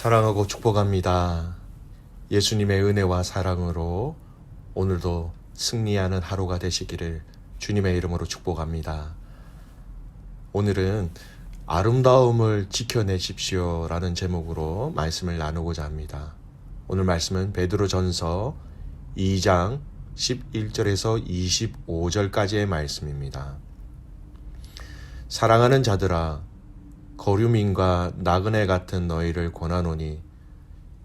사랑하고 축복합니다. 예수님의 은혜와 사랑으로 오늘도 승리하는 하루가 되시기를 주님의 이름으로 축복합니다. 오늘은 아름다움을 지켜내십시오 라는 제목으로 말씀을 나누고자 합니다. 오늘 말씀은 베드로전서 2장 11절에서 25절까지의 말씀입니다. 사랑하는 자들아, 거류민과 나그네 같은 너희를 권하노니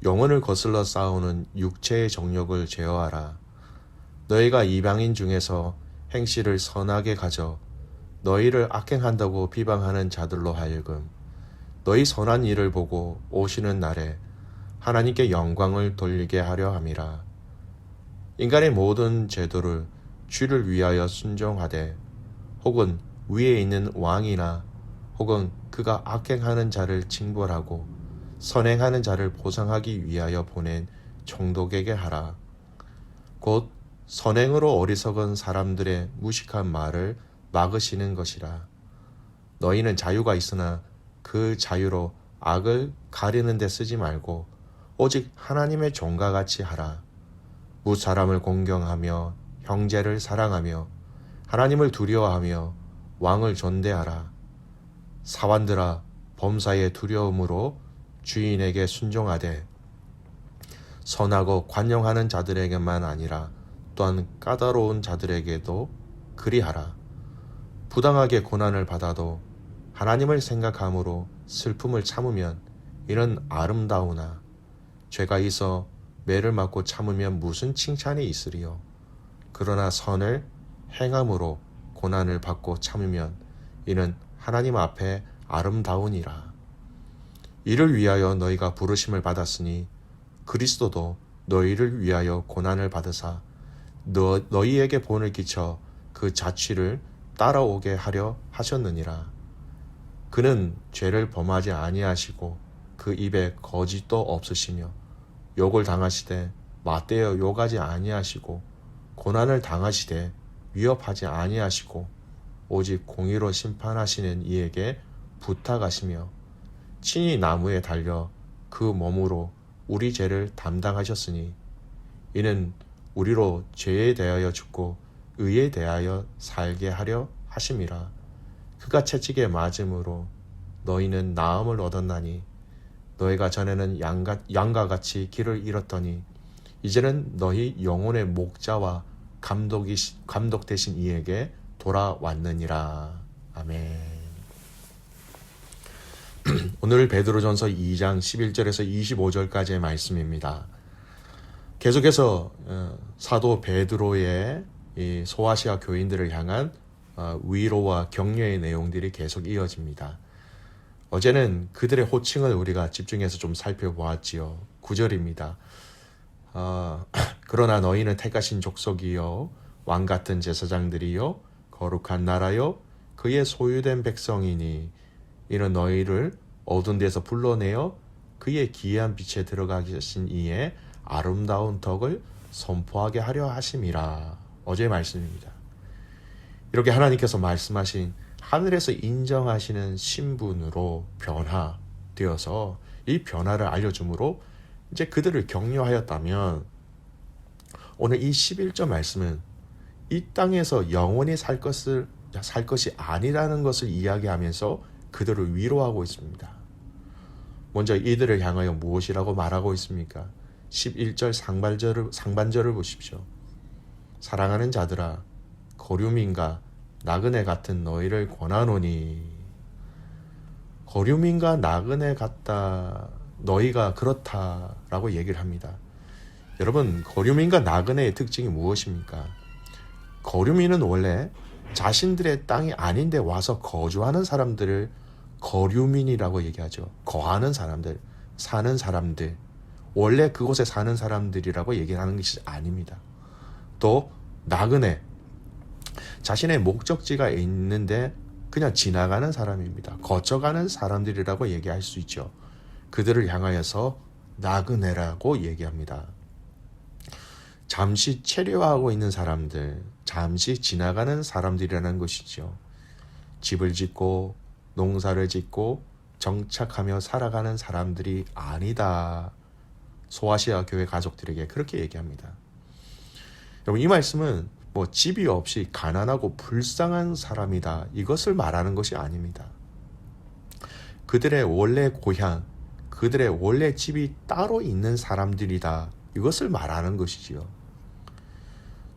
영혼을 거슬러 싸우는 육체의 정욕을 제어하라. 너희가 이방인 중에서 행실을 선하게 가져 너희를 악행한다고 비방하는 자들로 하여금 너희 선한 일을 보고 오시는 날에 하나님께 영광을 돌리게 하려 함이라. 인간의 모든 제도를 주를 위하여 순종하되 혹은 위에 있는 왕이나 혹은 그가 악행하는 자를 징벌하고 선행하는 자를 보상하기 위하여 보낸 총독에게 하라. 곧 선행으로 어리석은 사람들의 무식한 말을 막으시는 것이라. 너희는 자유가 있으나 그 자유로 악을 가리는 데 쓰지 말고 오직 하나님의 종과 같이 하라. 무사람을 공경하며 형제를 사랑하며 하나님을 두려워하며 왕을 존대하라. 사환들아, 범사의 두려움으로 주인에게 순종하되 선하고 관용하는 자들에게만 아니라 또한 까다로운 자들에게도 그리하라. 부당하게 고난을 받아도 하나님을 생각함으로 슬픔을 참으면 이는 아름다우나 죄가 있어 매를 맞고 참으면 무슨 칭찬이 있으리요. 그러나 선을 행함으로 고난을 받고 참으면 이는 하나님 앞에 아름다우니라. 이를 위하여 너희가 부르심을 받았으니 그리스도도 너희를 위하여 고난을 받으사 너희에게 본을 끼쳐 그 자취를 따라오게 하려 하셨느니라. 그는 죄를 범하지 아니하시고 그 입에 거짓도 없으시며 욕을 당하시되 맞대어 욕하지 아니하시고 고난을 당하시되 위협하지 아니하시고 오직 공의로 심판하시는 이에게 부탁하시며 친히 나무에 달려 그 몸으로 우리 죄를 담당하셨으니 이는 우리로 죄에 대하여 죽고 의에 대하여 살게 하려 하심이라. 그가 채찍에 맞음으로 너희는 나음을 얻었나니 너희가 전에는 양과 같이 길을 잃었더니 이제는 너희 영혼의 목자와 감독 되신 이에게 돌아왔느니라. 아멘. 오늘 베드로전서 2장 11절에서 25절까지의 말씀입니다. 계속해서 사도 베드로의 이 소아시아 교인들을 향한 위로와 격려의 내용들이 계속 이어집니다. 어제는 그들의 호칭을 우리가 집중해서 좀 살펴보았지요. 9절입니다. 그러나 너희는 택하신 족속이요 왕같은 제사장들이요 거룩한 나라요 그의 소유된 백성이니 이는 너희를 어두운 데서 불러내어 그의 기이한 빛에 들어가게 하신 이의 아름다운 덕을 선포하게 하려 하심이라. 어제의 말씀입니다. 이렇게 하나님께서 말씀하신 하늘에서 인정하시는 신분으로 변화되어서 이 변화를 알려주므로 이제 그들을 격려하였다면 오늘 이 11절 말씀은 이 땅에서 영원히 살 것이 아니라는 것을 이야기하면서 그들을 위로하고 있습니다. 먼저 이들을 향하여 무엇이라고 말하고 있습니까? 11절 상반절을 보십시오. 사랑하는 자들아, 거류민과 나그네 같은 너희를 권하노니. 거류민과 나그네 같다, 너희가 그렇다라고 얘기를 합니다. 여러분, 거류민과 나그네의 특징이 무엇입니까? 거류민은 원래 자신들의 땅이 아닌데 와서 거주하는 사람들을 거류민이라고 얘기하죠. 거하는 사람들, 사는 사람들, 원래 그곳에 사는 사람들이라고 얘기하는 것이 아닙니다. 또 나그네, 자신의 목적지가 있는데 그냥 지나가는 사람입니다. 거쳐가는 사람들이라고 얘기할 수 있죠. 그들을 향하여서 나그네라고 얘기합니다. 잠시 체류하고 있는 사람들, 잠시 지나가는 사람들이라는 것이죠. 집을 짓고 농사를 짓고 정착하며 살아가는 사람들이 아니다. 소아시아 교회 가족들에게 그렇게 얘기합니다. 여러분, 이 말씀은 뭐 집이 없이 가난하고 불쌍한 사람이다, 이것을 말하는 것이 아닙니다. 그들의 원래 고향, 그들의 원래 집이 따로 있는 사람들이다, 이것을 말하는 것이지요.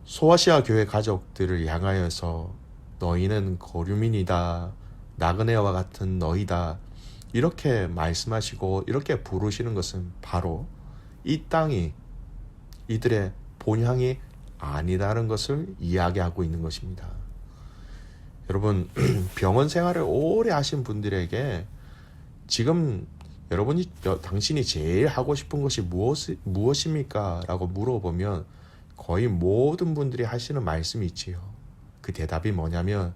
소아시아 교회 가족들을 향하여서 너희는 거류민이다, 나그네와 같은 너희다, 이렇게 말씀하시고 이렇게 부르시는 것은 바로 이 땅이 이들의 본향이 아니라는 것을 이야기하고 있는 것입니다. 여러분, 병원 생활을 오래 하신 분들에게 지금 당신이 제일 하고 싶은 것이 무엇입니까? 라고 물어보면 거의 모든 분들이 하시는 말씀이 있지요. 그 대답이 뭐냐면,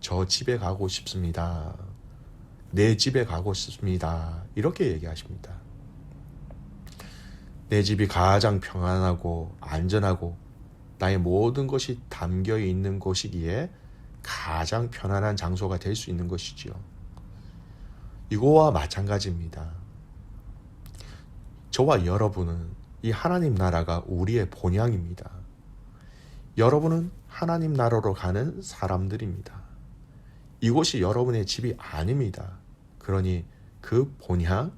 저 집에 가고 싶습니다. 내 집에 가고 싶습니다. 이렇게 얘기하십니다. 내 집이 가장 평안하고 안전하고 나의 모든 것이 담겨 있는 곳이기에 가장 편안한 장소가 될 수 있는 것이지요. 이거와 마찬가지입니다. 저와 여러분은 이 하나님 나라가 우리의 본향입니다. 여러분은 하나님 나라로 가는 사람들입니다. 이곳이 여러분의 집이 아닙니다. 그러니 그 본향,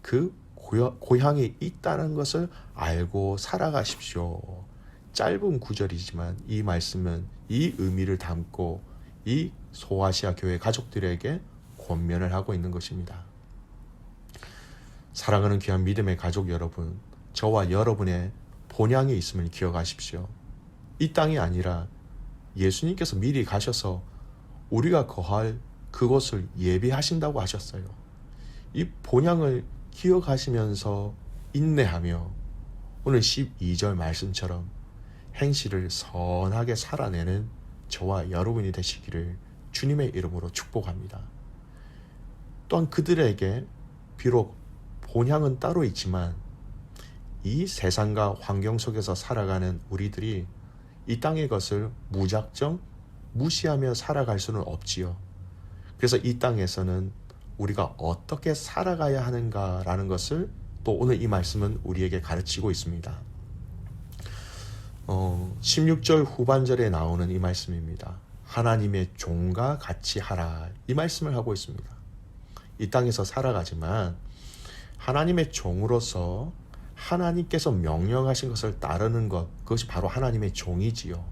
그 고향이 있다는 것을 알고 살아가십시오. 짧은 구절이지만 이 말씀은 이 의미를 담고 이 소아시아 교회 가족들에게 권면을 하고 있는 것입니다. 사랑하는 귀한 믿음의 가족 여러분, 저와 여러분의 본향이 있음을 기억하십시오. 이 땅이 아니라 예수님께서 미리 가셔서 우리가 거할 그곳을 예비하신다고 하셨어요. 이 본향을 기억하시면서 인내하며 오늘 12절 말씀처럼 행실을 선하게 살아내는 저와 여러분이 되시기를 주님의 이름으로 축복합니다. 또한 그들에게 비록 본향은 따로 있지만 이 세상과 환경 속에서 살아가는 우리들이 이 땅의 것을 무작정 무시하며 살아갈 수는 없지요. 그래서 이 땅에서는 우리가 어떻게 살아가야 하는가라는 것을 또 오늘 이 말씀은 우리에게 가르치고 있습니다. 16절 후반절에 나오는 이 말씀입니다. 하나님의 종과 같이 하라, 이 말씀을 하고 있습니다. 이 땅에서 살아가지만 하나님의 종으로서 하나님께서 명령하신 것을 따르는 것, 그것이 바로 하나님의 종이지요.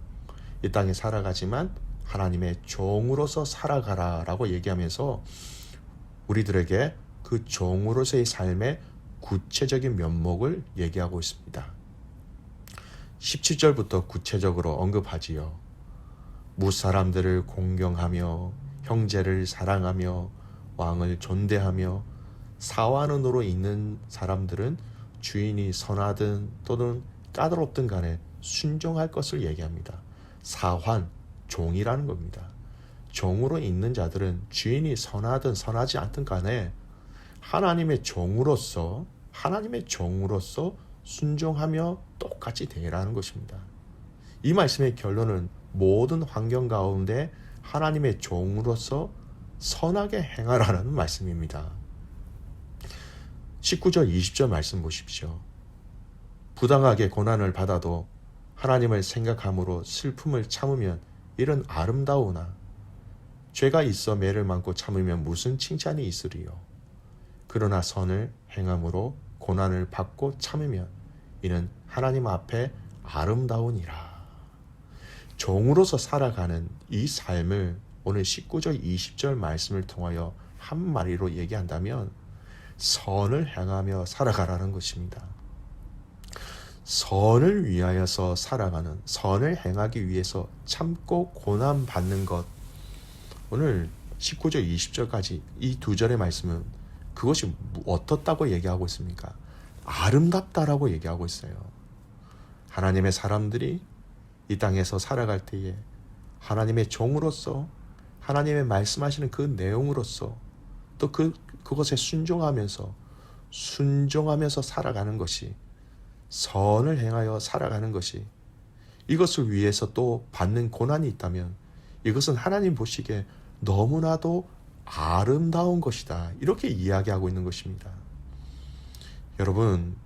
이 땅에 살아가지만 하나님의 종으로서 살아가라 라고 얘기하면서 우리들에게 그 종으로서의 삶의 구체적인 면목을 얘기하고 있습니다. 17절부터 구체적으로 언급하지요. 무사람들을 공경하며 형제를 사랑하며 왕을 존대하며 사환원으로 있는 사람들은 주인이 선하든 또는 까다롭든 간에 순종할 것을 얘기합니다. 사환, 종이라는 겁니다. 종으로 있는 자들은 주인이 선하든 선하지 않든 간에 하나님의 종으로서 순종하며 똑같이 대라는 것입니다. 이 말씀의 결론은 모든 환경 가운데 하나님의 종으로서 선하게 행하라는 말씀입니다. 19절 20절 말씀 보십시오. 부당하게 고난을 받아도 하나님을 생각함으로 슬픔을 참으면 이런 아름다우나 죄가 있어 매를 많고 참으면 무슨 칭찬이 있으리요. 그러나 선을 행함으로 고난을 받고 참으면 이는 하나님 앞에 아름다우니라. 종으로서 살아가는 이 삶을 오늘 19절 20절 말씀을 통하여 한마디로 얘기한다면 선을 행하며 살아가라는 것입니다. 선을 위하여서 살아가는, 선을 행하기 위해서 참고 고난받는 것, 오늘 19절 20절까지 이 두 절의 말씀은 그것이 어떻다고 얘기하고 있습니까? 아름답다라고 얘기하고 있어요. 하나님의 사람들이 이 땅에서 살아갈 때에 하나님의 종으로서 하나님의 말씀하시는 그 내용으로서 또 그것에 순종하면서 살아가는 것이, 선을 행하여 살아가는 것이, 이것을 위해서 또 받는 고난이 있다면 이것은 하나님 보시기에 너무나도 아름다운 것이다. 이렇게 이야기하고 있는 것입니다. 여러분,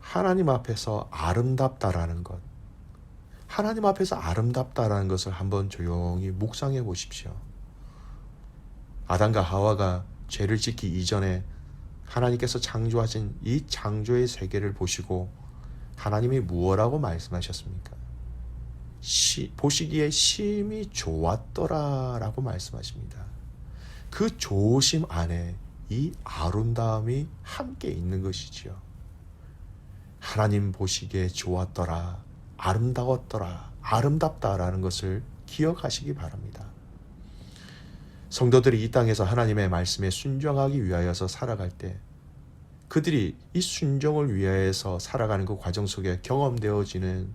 하나님 앞에서 아름답다라는 것, 하나님 앞에서 아름답다라는 것을 한번 조용히 묵상해 보십시오. 아담과 하와가 죄를 짓기 이전에 하나님께서 창조하신 이 창조의 세계를 보시고 하나님이 무엇라고 말씀하셨습니까? 보시기에 심히 좋았더라 라고 말씀하십니다. 그 좋으심 안에 이 아름다움이 함께 있는 것이지요. 하나님 보시기에 좋았더라, 아름다웠더라, 아름답다라는 것을 기억하시기 바랍니다. 성도들이 이 땅에서 하나님의 말씀에 순종하기 위하여서 살아갈 때 그들이 이 순종을 위하여서 살아가는 그 과정 속에 경험되어지는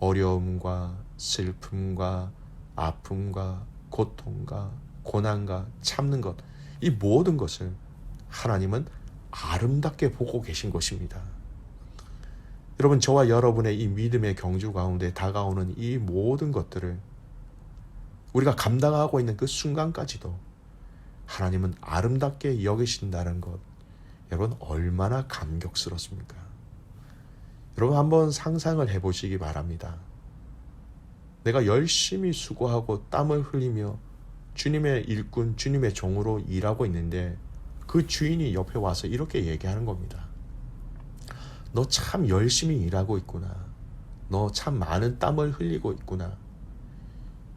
어려움과 슬픔과 아픔과 고통과 고난과 참는 것, 이 모든 것을 하나님은 아름답게 보고 계신 것입니다. 여러분, 저와 여러분의 이 믿음의 경주 가운데 다가오는 이 모든 것들을 우리가 감당하고 있는 그 순간까지도 하나님은 아름답게 여기신다는 것, 여러분 얼마나 감격스럽습니까? 여러분 한번 상상을 해보시기 바랍니다. 내가 열심히 수고하고 땀을 흘리며 주님의 일꾼, 주님의 종으로 일하고 있는데 그 주인이 옆에 와서 이렇게 얘기하는 겁니다. 너 참 열심히 일하고 있구나. 너 참 많은 땀을 흘리고 있구나.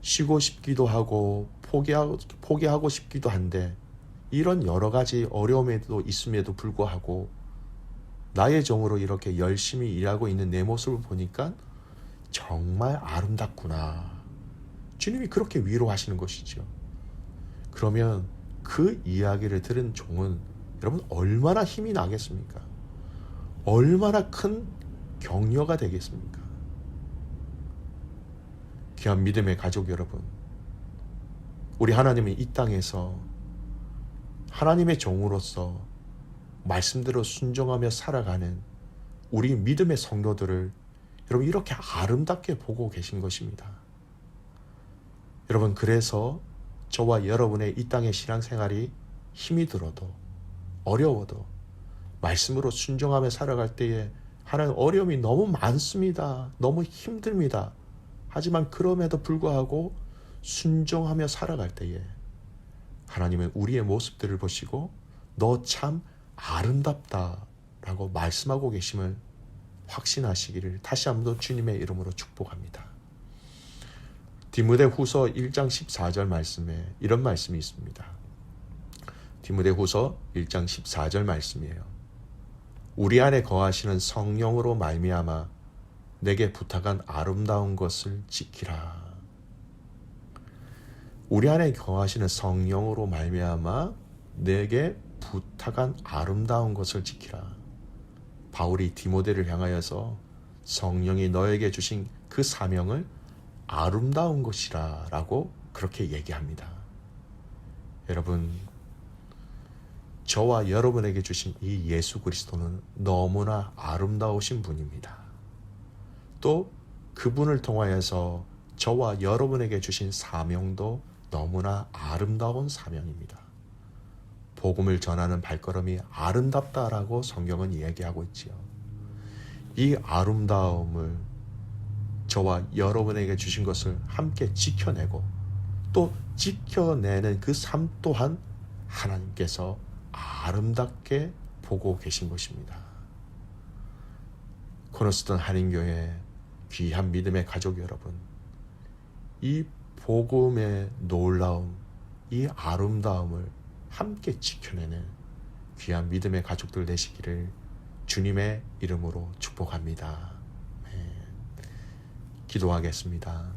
쉬고 싶기도 하고 포기하고 싶기도 한데 이런 여러 가지 어려움에도 있음에도 불구하고 나의 종으로 이렇게 열심히 일하고 있는 내 모습을 보니까 정말 아름답구나. 주님이 그렇게 위로하시는 것이죠. 그러면 그 이야기를 들은 종은 여러분 얼마나 힘이 나겠습니까? 얼마나 큰 격려가 되겠습니까? 귀한 믿음의 가족 여러분, 우리 하나님은 이 땅에서 하나님의 종으로서 말씀대로 순종하며 살아가는 우리 믿음의 성도들을 여러분 이렇게 아름답게 보고 계신 것입니다. 여러분, 그래서 저와 여러분의 이 땅의 신앙생활이 힘이 들어도 어려워도 말씀으로 순종하며 살아갈 때에 하나님 어려움이 너무 많습니다. 너무 힘듭니다. 하지만 그럼에도 불구하고 순종하며 살아갈 때에 하나님은 우리의 모습들을 보시고 너 참 아름답다라고 말씀하고 계심을 확신하시기를 다시 한번 주님의 이름으로 축복합니다. 디모데후서 1장 14절 말씀에 이런 말씀이 있습니다. 디모데후서 1장 14절 말씀이에요. 우리 안에 거하시는 성령으로 말미암아 내게 부탁한 아름다운 것을 지키라. 우리 안에 거하시는 성령으로 말미암아 내게 부탁한 아름다운 것을 지키라. 바울이 디모데를 향하여서 성령이 너에게 주신 그 사명을 아름다운 것이라 라고 그렇게 얘기합니다. 여러분, 저와 여러분에게 주신 이 예수 그리스도는 너무나 아름다우신 분입니다. 또 그분을 통하여서 저와 여러분에게 주신 사명도 너무나 아름다운 사명입니다. 복음을 전하는 발걸음이 아름답다라고 성경은 이야기하고 있지요. 이 아름다움을 저와 여러분에게 주신 것을 함께 지켜내고 또 지켜내는 그 삶 또한 하나님께서 아름답게 보고 계신 것입니다. 코너스턴 한인교회 귀한 믿음의 가족 여러분, 이 복음의 놀라움, 이 아름다움을 함께 지켜내는 귀한 믿음의 가족들 되시기를 주님의 이름으로 축복합니다. 기도하겠습니다.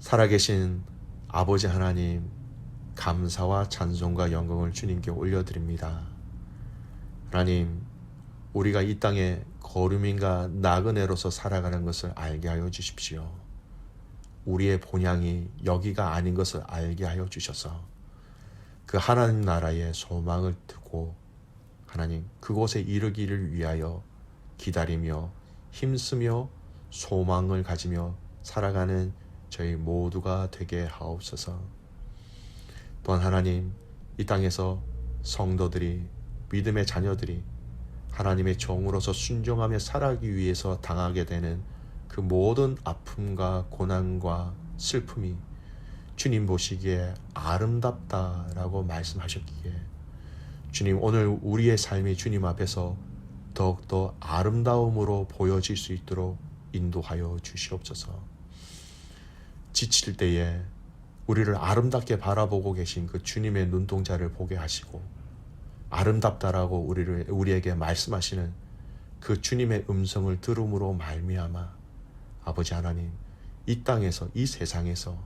살아계신 아버지 하나님, 감사와 찬송과 영광을 주님께 올려드립니다. 하나님, 우리가 이 땅에 거류민과 나그네로서 살아가는 것을 알게 하여 주십시오. 우리의 본향이 여기가 아닌 것을 알게 하여 주셔서 그 하나님 나라의 소망을 두고 하나님 그곳에 이르기를 위하여 기다리며 힘쓰며 소망을 가지며 살아가는 저희 모두가 되게 하옵소서. 또한 하나님, 이 땅에서 성도들이, 믿음의 자녀들이 하나님의 종으로서 순종하며 살아가기 위해서 당하게 되는 그 모든 아픔과 고난과 슬픔이 주님 보시기에 아름답다라고 말씀하셨기에 주님, 오늘 우리의 삶이 주님 앞에서 더욱더 아름다움으로 보여질 수 있도록 인도하여 주시옵소서. 지칠 때에 우리를 아름답게 바라보고 계신 그 주님의 눈동자를 보게 하시고 아름답다라고 우리에게 말씀하시는 그 주님의 음성을 들음으로 말미암아 아버지 하나님, 이 땅에서, 이 세상에서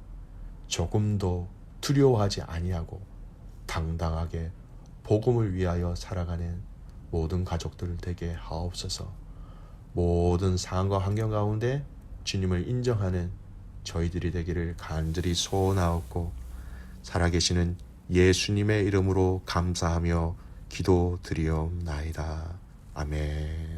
조금도 두려워하지 아니하고 당당하게 복음을 위하여 살아가는 모든 가족들 되게 하옵소서. 모든 상황과 환경 가운데 주님을 인정하는 저희들이 되기를 간절히 소원하옵고 살아계시는 예수님의 이름으로 감사하며 기도드리옵나이다. 아멘.